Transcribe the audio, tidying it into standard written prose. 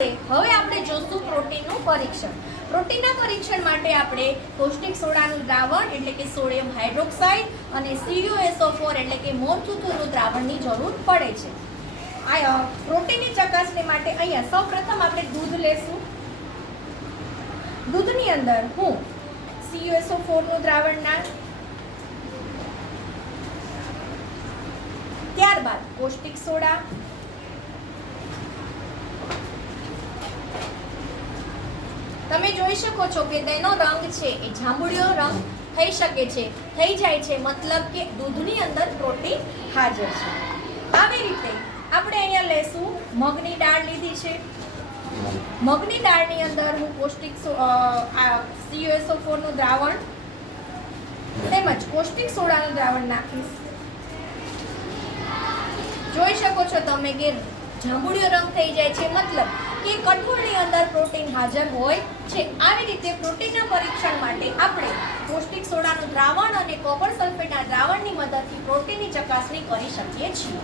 હવે આપણે જોશું પ્રોટીનનું પરીક્ષણ. પ્રોટીનના પરીક્ષણ માટે આપણે કોષ્ટિક સોડાનું દ્રાવણ એટલે કે સોડિયમ હાઇડ્રોક્સાઇડ અને CuSO4 એટલે કે મોરચૂથુનું દ્રાવણની જરૂર પડે છે. પ્રોટીનની ચકાસણી માટે અહીંયા સૌપ્રથમ આપણે દૂધ લેશું. દૂધની અંદર હું CuSO4નું દ્રાવણ નાખ, ત્યારબાદ કોષ્ટિક સોડા, તમે જોઈ શકો છો કે તેનો રંગ છે એ જાંબુડિયો રંગ થઈ શકે છે, થઈ જાય છે, મતલબ કે દૂધની અંદર પ્રોટીન હાજર છે. આવી રીતે આપણે અહીંયા લેશું મગની દાળ લીધી છે. મગની દાળની અંદર હું કોષ્ટિક CuSO4નું દ્રાવણ તેમજ કોષ્ટિક સોડાનું દ્રાવણ નાખીશ. જોઈ શકો છો તમે કે જાંબુડિયો રંગ થઈ જાય છે, મતલબ કે કઠોળની અંદર પ્રોટીન હાજર હોય છે. આવી રીતે પ્રોટીનના પરીક્ષણ માટે આપણે કોષ્ટિક સોડાનું દ્રાવણ અને કોપર સલ્ફેટના દ્રાવણની મદદથી પ્રોટીનની ચકાસણી કરી શકીએ છીએ.